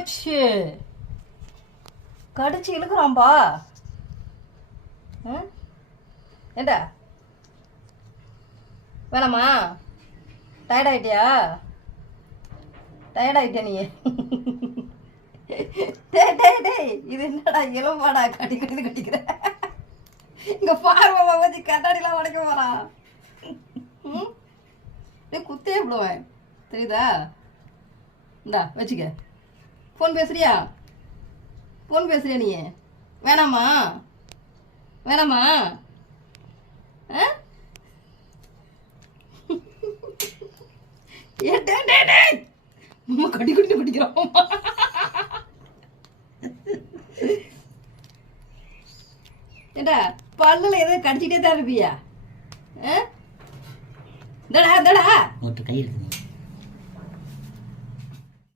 போச்சு. கடிச்சு இழுக்கிறான்பா. ஏண்டா வேணாமா? டயர்ட் ஆயிட்டியா? டயர்ட் ஆயிட்டியா நீ? டேய் இது என்னடா இளம்பாடா கட்டிக்கிற? இங்க பார்வை வச்சு கட்டாடிலாம் உடைக்க போறான். குத்தே விடுவேன் தெரியுதா? இந்தா வச்சுக்க. ஃபோன் பேசுறியா நீ? வேணாமா? கடி பிடிக்கிறோம். ஏண்டா பல்லுல ஏதோ கடிச்சிட்டே தான் இருப்பியா? தடா கை